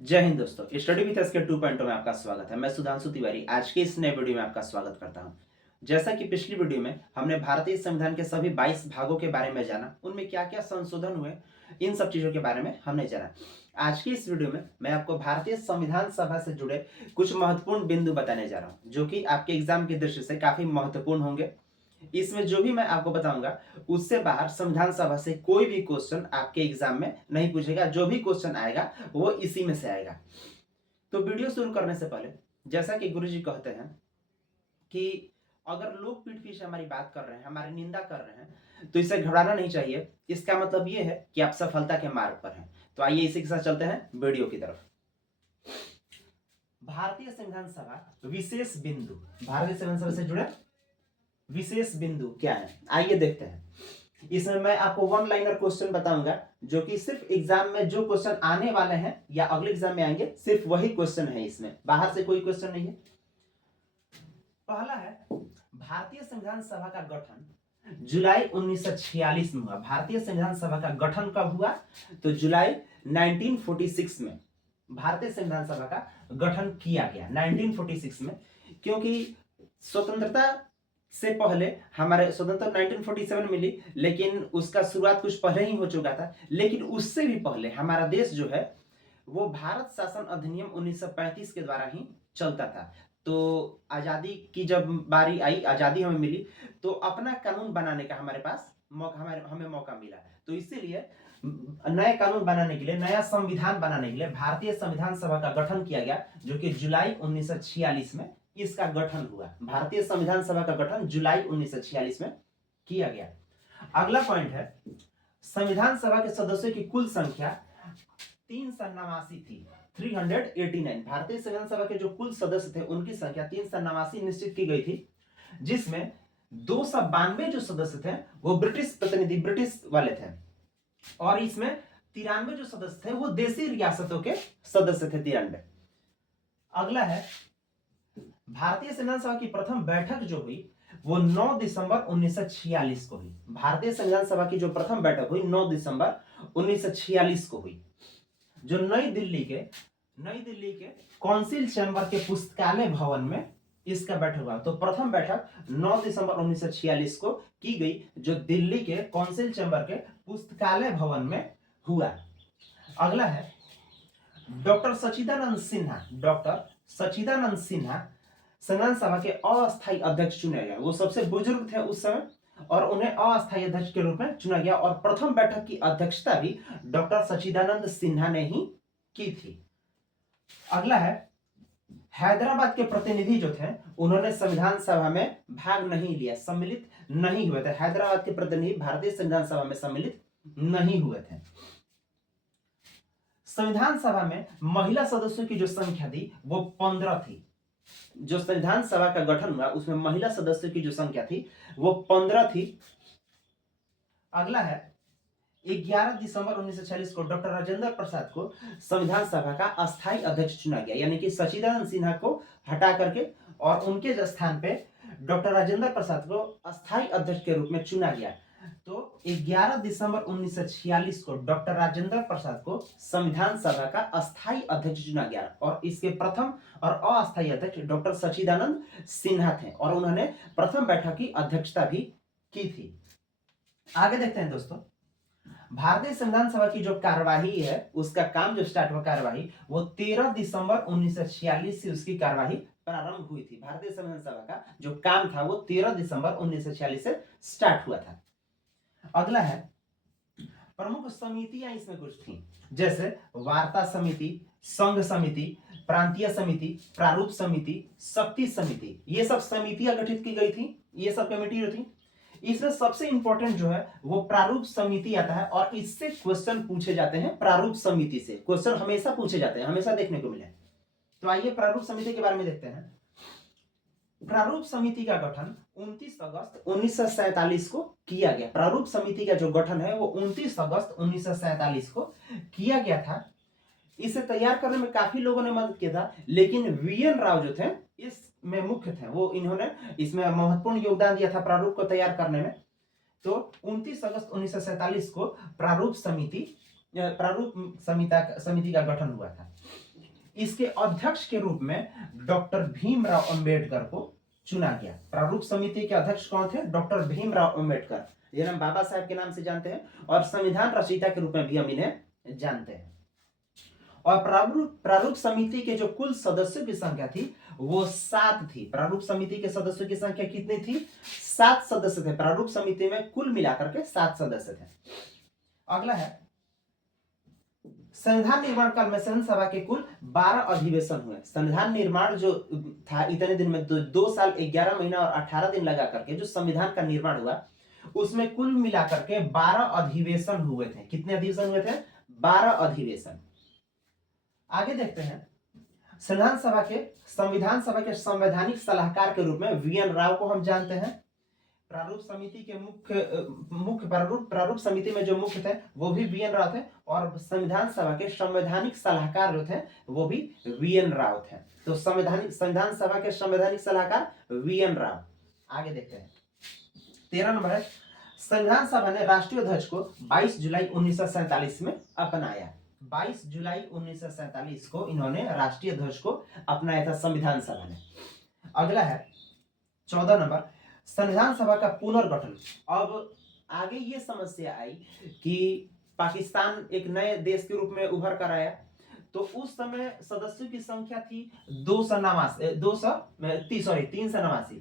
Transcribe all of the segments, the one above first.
जय हिंद दोस्तों, study with SK 2.0 में आपका स्वागत है। मैं सुधांशु तिवारी आज के इस नए वीडियो में आपका स्वागत करता हूं। जैसा कि पिछली वीडियो में हमने भारतीय संविधान के सभी 22 भागों के बारे में जाना, उनमें क्या क्या संशोधन हुए, इन सब चीजों के बारे में हमने जाना। आज की इस वीडियो में मैं आपको भारतीय संविधान सभा से जुड़े कुछ महत्वपूर्ण बिंदु बताने जा रहा हूँ, जो कि आपके एग्जाम की दृष्टि से काफी महत्वपूर्ण होंगे। इसमें जो भी मैं आपको बताऊंगा उससे बाहर संविधान सभा से कोई भी क्वेश्चन आपके एग्जाम में नहीं पूछेगा। जो भी क्वेश्चन आएगा वो इसी में से आएगा। तो वीडियो शुरू करने से पहले, जैसा कि गुरुजी कहते हैं कि अगर लोग पीठ पीछे हमारी बात कर रहे हैं, हमारी निंदा कर रहे हैं, तो इससे घबराना नहीं चाहिए। इसका मतलब ये है कि आप सफलता के मार्ग पर हैं। तो आइए इसी के साथ चलते हैं वीडियो की तरफ। भारतीय संविधान सभा विशेष बिंदु, भारतीय संविधान सभा से जुड़े विशेष बिंदु क्या है, आइए देखते हैं। इसमें मैं आपको वन लाइनर क्वेश्चन बताऊंगा, जो कि सिर्फ एग्जाम में जो क्वेश्चन आने वाले हैं या अगले एग्जाम में आएंगे, सिर्फ वही क्वेश्चन है। इसमें बाहर से कोई क्वेश्चन नहीं है। पहला है, भारतीय संविधान सभा का गठन जुलाई 1946 में हुआ। भारतीय संविधान सभा का गठन कब हुआ? तो जुलाई 1946 में भारतीय संविधान सभा का गठन किया गया, 1946 में। क्योंकि स्वतंत्रता से पहले हमारे स्वतंत्रता 1947 में मिली, लेकिन उसका शुरुआत कुछ पहले ही हो चुका था। लेकिन उससे भी पहले हमारा देश जो है वो भारत शासन अधिनियम 1935 के द्वारा ही चलता था। तो आजादी की जब बारी आई, आजादी हमें मिली, तो अपना कानून बनाने का हमारे पास हमें मौका मिला। तो इसीलिए नए कानून बनाने के लिए, नया संविधान बनाने के लिए भारतीय संविधान सभा का गठन किया गया, जो कि जुलाई 1946 में इसका गठन हुआ। भारतीय संविधान सभा का गठन जुलाई 1946 में किया गया। अगला पॉइंट है, संविधान सभा के सदस्यों की कुल संख्या 389 थी, 389। भारतीय संविधान सभा के जो कुल सदस्य थे उनकी संख्या 389 निश्चित की गई थी, जिसमें 292 जो सदस्य थे वो ब्रिटिश प्रतिनिधि, ब्रिटिश वाले थे, और इसमें 93 जो सदस्य थे वो देशी रियासतों के सदस्य थे, 93। अगला है, भारतीय संविधान सभा की प्रथम बैठक जो हुई वो 9 दिसंबर 1946 को हुई। भारतीय संविधान सभा की जो प्रथम बैठक हुई 9 दिसंबर 1946 को हुई, जो नई दिल्ली के काउंसिल चैम्बर के पुस्तकालय भवन में इसका बैठक हुआ। तो प्रथम बैठक 9 दिसंबर 1946 को की गई, जो दिल्ली के काउंसिल चैम्बर के पुस्तकालय भवन में हुआ। अगला है, डॉक्टर सच्चिदानंद सिन्हा संविधान सभा के अस्थायी अध्यक्ष चुने गए। वो सबसे बुजुर्ग थे उस समय और उन्हें अस्थायी अध्यक्ष के रूप में चुना गया, और प्रथम बैठक की अध्यक्षता भी डॉक्टर सच्चिदानंद सिन्हा ने ही की थी। अगला है, हैदराबाद के प्रतिनिधि जो थे उन्होंने संविधान सभा में भाग नहीं लिया, सम्मिलित नहीं हुए थे। हैदराबाद के प्रतिनिधि भारतीय संविधान सभा में सम्मिलित नहीं हुए थे। संविधान सभा में महिला सदस्यों की जो संख्या थी वो 15 थी। जो संविधान सभा का गठन हुआ उसमें महिला सदस्यों की जो संख्या थी वो 15 थी। अगला है, 11 दिसंबर 1946 को डॉक्टर राजेंद्र प्रसाद को संविधान सभा का अस्थायी अध्यक्ष चुना गया, यानी कि सच्चिदानंद सिन्हा को हटा करके और उनके स्थान पे डॉक्टर राजेंद्र प्रसाद को अस्थायी अध्यक्ष के रूप में चुना गया। तो 11 दिसंबर 1946 को डॉक्टर राजेंद्र प्रसाद को संविधान सभा का अस्थायी अध्यक्ष चुना गया, और इसके प्रथम और अस्थायी अध्यक्ष डॉक्टर सच्चिदानंद सिन्हा थे, और उन्होंने प्रथम बैठक की अध्यक्षता भी की थी। आगे देखते हैं दोस्तों, भारतीय संविधान सभा की जो कार्यवाही है, उसका काम जो स्टार्ट हुआ, कार्यवाही वो 13 दिसंबर 1946 से उसकी कार्यवाही प्रारंभ हुई थी। भारतीय संविधान सभा का जो काम था वो 13 दिसंबर 1946 से स्टार्ट हुआ था। अगला है, प्रमुख समितियां इसमें कुछ थी, जैसे वार्ता समिति, संघ समिति, प्रांतीय समिति, प्रारूप समिति, शक्ति समिति। ये सब समितियां गठित की गई थी, ये सब कमेटी जो थी। इसमें सबसे इंपॉर्टेंट जो है वो प्रारूप समिति आता है, और इससे क्वेश्चन पूछे जाते हैं। प्रारूप समिति से क्वेश्चन हमेशा पूछे जाते हैं, हमेशा देखने को मिले। तो आइए प्रारूप समिति के बारे में देखते हैं। प्रारूप समिति का गठन 29 अगस्त 1947 को किया गया। प्रारूप समिति का जो गठन है वो 29 अगस्त 1947 को किया गया था। इसे तैयार करने में काफी लोगों ने मदद किया था, लेकिन वीएन राव जो थे इसमें मुख्य थे, वो इन्होंने इसमें महत्वपूर्ण योगदान दिया था प्रारूप को तैयार करने में। तो 29 अगस्त 1947 को प्रारूप समिति का गठन हुआ था। इसके अध्यक्ष के रूप में डॉक्टर भीमराव अंबेडकर को चुना गया। प्रारूप समिति के अध्यक्ष कौन थे? डॉक्टर भीमराव अंबेडकर, ये हम बाबा साहब के नाम से जानते हैं और संविधान रचयिता के रूप में भी हम इन्हें जानते हैं। और प्रारूप समिति के जो कुल सदस्यों की संख्या थी वो 7 थी। प्रारूप समिति के सदस्यों की संख्या कितनी थी? 7 सदस्य थे। प्रारूप समिति में कुल मिलाकर के 7 सदस्य थे। अगला है संविधान निर्माण काल में संविधान सभा के कुल 12 अधिवेशन हुए। संविधान निर्माण जो था इतने दिन में 2 साल 11 महीना और 18 दिन लगा करके जो संविधान का निर्माण हुआ उसमें कुल मिलाकर के 12 अधिवेशन हुए थे। कितने अधिवेशन हुए थे? 12 अधिवेशन। आगे देखते हैं संविधान सभा के संवैधानिक सलाहकार के रूप में वीएन राव को हम जानते हैं। प्रारूप समिति के मुख्य प्रारूप समिति में जो मुख्य थे वो भी वीएन राव थे और संविधान सभा के संवैधानिक सलाहकार जो थे वो भी वीएन राव थे। तो संविधान सभा के संवैधानिक सलाहकार वीएन राव। आगे देखते हैं 13 नंबर है संविधान सभा ने राष्ट्रीय ध्वज को 22 जुलाई 1947 में अपनाया। 22 जुलाई 1947 को इन्होंने राष्ट्रीय ध्वज को अपनाया था संविधान सभा ने। अगला है 14 नंबर संविधान सभा का पुनर्गठन। अब आगे ये समस्या आई कि पाकिस्तान एक नए देश के रूप में उभर कर आया तो उस समय सदस्यों की संख्या थी 389।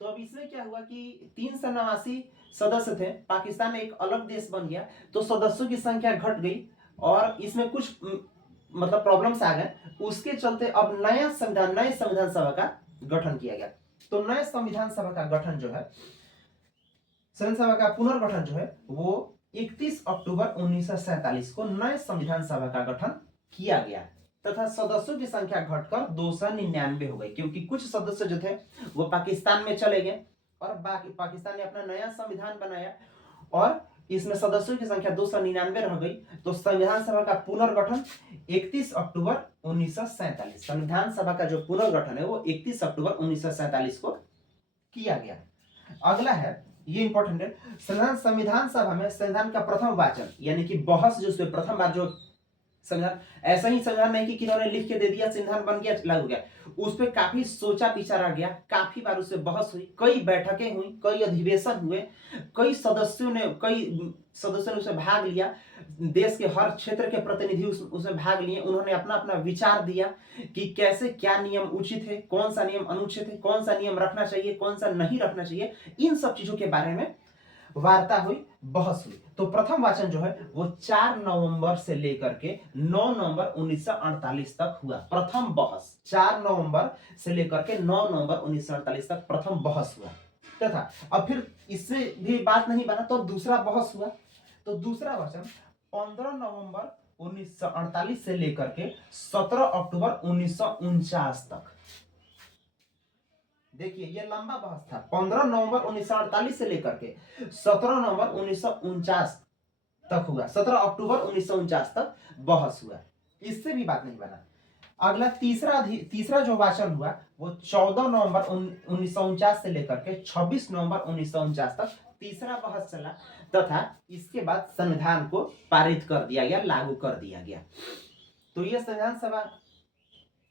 तो अब इसमें क्या हुआ कि 389 सदस्य थे, पाकिस्तान एक अलग देश बन गया तो सदस्यों की संख्या घट गई और इसमें कुछ मतलब प्रॉब्लम्स आ गए। उसके चलते अब नए संविधान सभा का गठन किया गया। तो नए संविधान सभा का गठन जो है संविधान सभा का पुनर्गठन जो है वो 31 अक्टूबर 1947 को नए संविधान सभा का गठन किया गया तथा सदस्यों की संख्या घटकर 299 हो गई क्योंकि कुछ सदस्य जो थे वो पाकिस्तान में चले गए और बाकी पाकिस्तान ने अपना नया संविधान बनाया और इसमें सदस्यों की संख्या 299 रह गई। तो संविधान सभा का पुनर्गठन 31 अक्टूबर 1947 संविधान सभा का जो पुनर्गठन है वो 31 अक्टूबर 1947 को किया गया। अगला है ये इंपॉर्टेंट है संविधान सभा में संविधान का प्रथम वाचन यानी कि बहस जो उसमें प्रथम बार जो संविधान ऐसा ही संविधान नहीं कि किन्होंने लिख के दे दिया संविधान बन गया लागू हो गया, उस पर काफी सोचा विचारा गया, काफी बार उस पर बहस हुई, कई बैठकें हुई, कई अधिवेशन हुए, कई सदस्यों ने उसमें भाग लिया। देश के हर क्षेत्र के प्रतिनिधि उसमें भाग लिए, उन्होंने अपना अपना विचार दिया कि कैसे क्या नियम उचित है, कौन सा नियम अनुचित है, कौन सा नियम रखना चाहिए, कौन सा नहीं रखना चाहिए, इन सब चीजों के बारे में वार्ता हुई, बहस हुई। तो प्रथम वाचन जो है वो 4 नवंबर से लेकर के 9 नवंबर 1948 तक हुआ। प्रथम बहस 4 नवंबर से लेकर के 9 नवंबर 1948 तक प्रथम बहस हुआ तथा अब फिर इससे भी बात नहीं बना तो दूसरा बहस हुआ। तो दूसरा वाचन 15 नवंबर 1948 से लेकर के 17 अक्टूबर 1949 तक। देखिए ये लंबा बहस था। 15 नवंबर 1948 से लेकर के 17 नवंबर 1949 तक हुआ। 17 अक्टूबर 1949 तक बहस हुआ, इससे भी बात नहीं बना। अगला तीसरा जो वाचन हुआ वो 14 नवंबर 1949 से लेकर के 26 नवंबर 1949 तक तीसरा बहस चला तथा इसके बाद संविधान को पारित कर दिया गया, लागू कर दिया गया। तो ये संविधान सभा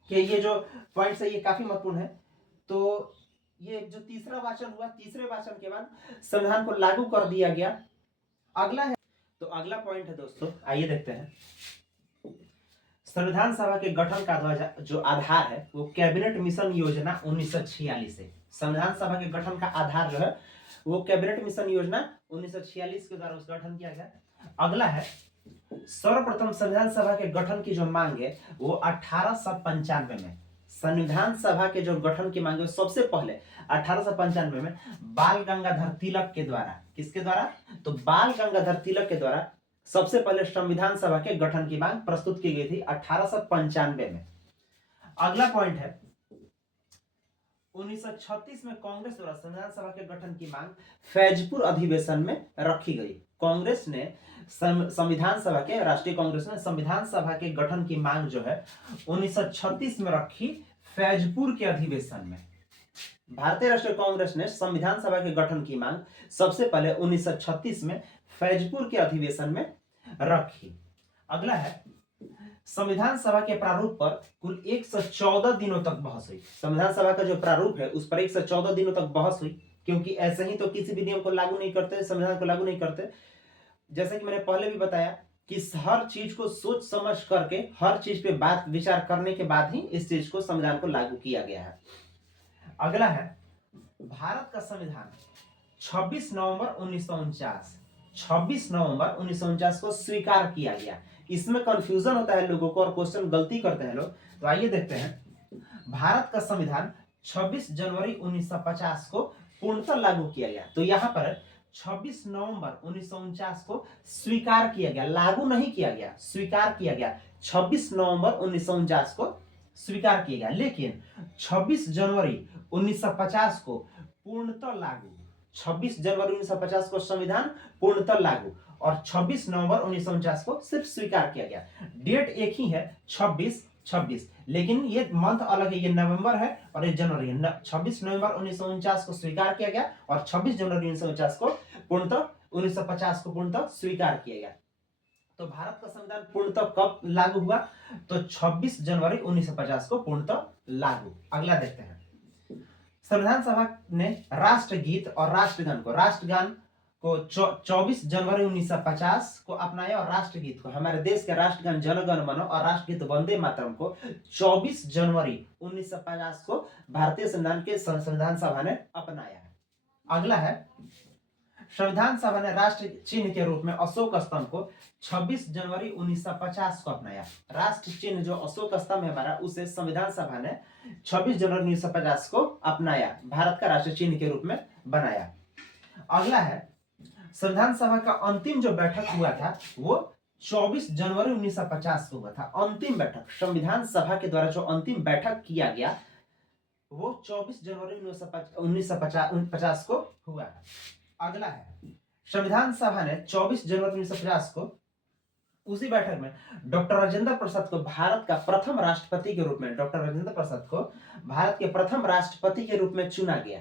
के ये जो पॉइंट्स है ये काफी महत्वपूर्ण है। तो ये जो तीसरा वाचन हुआ, तीसरे वाचन के बाद संविधान को लागू कर दिया गया। अगला है तो अगला पॉइंट है दोस्तों, आइए देखते हैं। संविधान सभा के गठन का जो आधार है वो कैबिनेट मिशन योजना 1946 है। संविधान सभा के गठन का आधार जो है वो कैबिनेट मिशन योजना 1946 के द्वारा उस गठन किया गया। अगला है सर्वप्रथम संविधान सभा के गठन की जो मांग है वो 1895 में संविधान सभा के जो गठन की मांग है सबसे पहले 1895 में बाल गंगाधर तिलक के द्वारा, किसके द्वारा? तो बाल गंगाधर तिलक के द्वारा सबसे पहले संविधान सभा के गठन की मांग प्रस्तुत की गई थी 1895 में। अगला पॉइंट है 1936 में कांग्रेस द्वारा संविधान सभा के गठन की मांग फैजपुर अधिवेशन में रखी गई। कांग्रेस ने संविधान सभा के राष्ट्रीय कांग्रेस ने संविधान सभा के गठन की मांग जो है 1936 में रखी फैजपुर के अधिवेशन में। भारतीय राष्ट्रीय कांग्रेस ने संविधान सभा के गठन की मांग सबसे पहले 1936 में फैजपुर के अधिवेशन में रखी। अगला है संविधान सभा के प्रारूप पर कुल 114 दिनों तक बहस हुई। संविधान सभा का जो प्रारूप है उस पर 114 दिनों तक बहस हुई, क्योंकि ऐसे ही तो किसी भी नियम को लागू नहीं करते, संविधान को लागू नहीं करते। जैसे कि मैंने पहले भी बताया कि हर चीज को सोच समझ करके, हर चीज पे बात विचार करने के बाद ही इस चीज को, संविधान को लागू किया गया है। अगला है भारत का संविधान 26 नवंबर 1949, 26 नवंबर 1949 को स्वीकार किया गया। इसमें कंफ्यूजन होता है लोगों को और क्वेश्चन गलती करते हैं लोग, तो आइए देखते हैं। भारत का संविधान 26 जनवरी 1950 को पूर्णतः लागू किया गया। तो यहां पर 26 नवंबर 1949 को स्वीकार किया गया, लागू नहीं किया गया, स्वीकार किया गया। 26 नवंबर 1949 को स्वीकार किया गया, लेकिन 26 जनवरी 1950 को पूर्णतः लागू। 26 जनवरी 1950 को संविधान पूर्णतः लागू और 26 नवंबर 1949 को सिर्फ स्वीकार किया गया। डेट एक ही है 26, लेकिन ये मंथ अलग है, ये नवंबर है और ये जनवरी है। 26 नवंबर 1949 को स्वीकार किया गया और 26 जनवरी 1949 को पूर्णतः 1950 को पूर्णतः स्वीकार किया गया। तो भारत का संविधान पूर्णतः कब लागू हुआ? तो 26 जनवरी 1950 को पूर्णतः लागू। अगला देखते हैं। संविधान सभा ने राष्ट्रगीत और राष्ट्रगान को 24 जनवरी 1950 को अपनाया और राष्ट्रगीत को, हमारे देश के राष्ट्रगान जन गण मन और राष्ट्रगीत वंदे मातरम को 24 जनवरी 1950 को भारतीय संविधान सभा ने अपनाया है। अगला है संविधान सभा ने राष्ट्र चिन्ह के रूप में अशोक स्तंभ को 26 जनवरी 1950 को अपनाया। राष्ट्र चिन्ह जो अशोक स्तंभ है हमारा, उसे संविधान सभा ने 26 जनवरी 1950 को अपनाया, भारत का राष्ट्र चिन्ह के रूप में बनाया। अगला है संविधान सभा का अंतिम जो बैठक हुआ था वो 24 जनवरी 1950 को हुआ था। अंतिम बैठक संविधान सभा के द्वारा जो अंतिम बैठक किया गया वो 24 जनवरी 1950 को हुआ है। अगला है संविधान सभा ने 24 जनवरी 1950 को उसी बैठक में डॉक्टर राजेंद्र प्रसाद को भारत का प्रथम राष्ट्रपति के रूप में, डॉक्टर राजेंद्र प्रसाद को भारत के प्रथम राष्ट्रपति के रूप में चुना गया।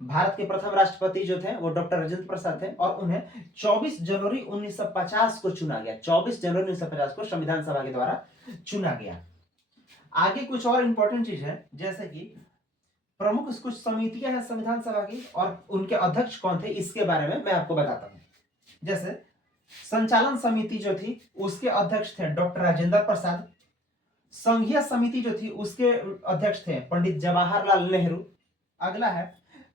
भारत के प्रथम राष्ट्रपति जो थे वो डॉक्टर राजेंद्र प्रसाद थे और उन्हें 24 जनवरी 1950 को चुना गया। 24 जनवरी 1950 को संविधान सभा के द्वारा चुना गया। आगे कुछ और इंपॉर्टेंट चीज है, जैसे कि प्रमुख कुछ समितियां हैं संविधान सभा की और उनके अध्यक्ष कौन थे, इसके बारे में मैं आपको बताता हूं। जैसे संचालन समिति जो थी उसके अध्यक्ष थे डॉक्टर राजेंद्र प्रसाद। संघीय समिति जो थी उसके अध्यक्ष थे पंडित जवाहरलाल नेहरू। अगला है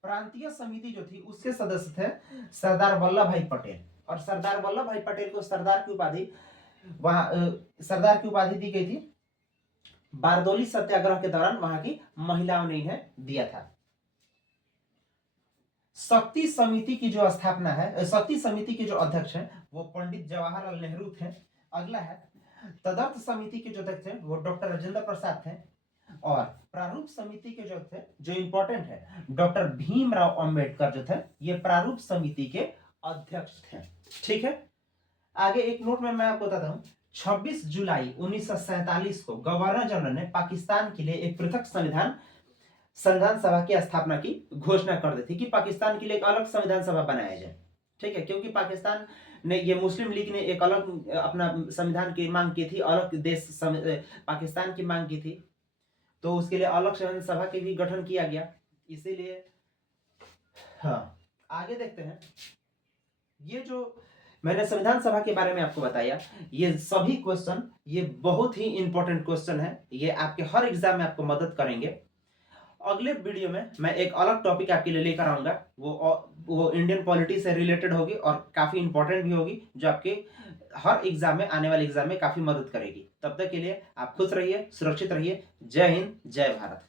प्रांतीय समिति जो थी उसके सदस्य थे सरदार वल्लभ भाई पटेल। और सरदार वल्लभ भाई पटेल को सरदार की उपाधि दी गई थी बारदौली सत्याग्रह के दौरान, वहां की महिलाओं ने इन्हें दिया था। शक्ति समिति की जो स्थापना है, शक्ति समिति के जो अध्यक्ष हैं वो पंडित जवाहरलाल नेहरू थे। अगला है तदर्थ समिति के जो अध्यक्ष थे वो डॉक्टर राजेंद्र प्रसाद थे और प्रारूप समिति के जो थे, जो इंपॉर्टेंट है, डॉक्टर भीमराव अंबेडकर जो थे, ये प्रारूप समिति के अध्यक्ष थे। ठीक है, आगे एक नोट में मैं आपको बताता हूं। 26 जुलाई 1947 को गवर्नर जनरल ने पाकिस्तान के लिए एक पृथक संविधान सभा की स्थापना की घोषणा कर दी थी कि पाकिस्तान के लिए एक अलग संविधान सभा बनाया जाए। ठीक है, क्योंकि पाकिस्तान ने, ये मुस्लिम लीग ने एक अलग अपना संविधान की मांग की थी, अलग देश पाकिस्तान की मांग की थी, तो उसके लिए अलग संविधान सभा के भी गठन किया गया। इसीलिए हाँ, आगे देखते हैं। ये जो मैंने संविधान सभा के बारे में आपको बताया, ये सभी क्वेश्चन, ये बहुत ही इंपॉर्टेंट क्वेश्चन है, ये आपके हर एग्जाम में आपको मदद करेंगे। अगले वीडियो में मैं एक अलग टॉपिक आपके लिए लेकर आऊंगा, वो इंडियन पॉलिटी से रिलेटेड होगी और काफी इंपॉर्टेंट भी होगी, जो आपके हर एग्जाम में, आने वाले एग्जाम में काफी मदद करेगी। तब तक के लिए आप खुश रहिए, सुरक्षित रहिए। जय हिंद, जय भारत।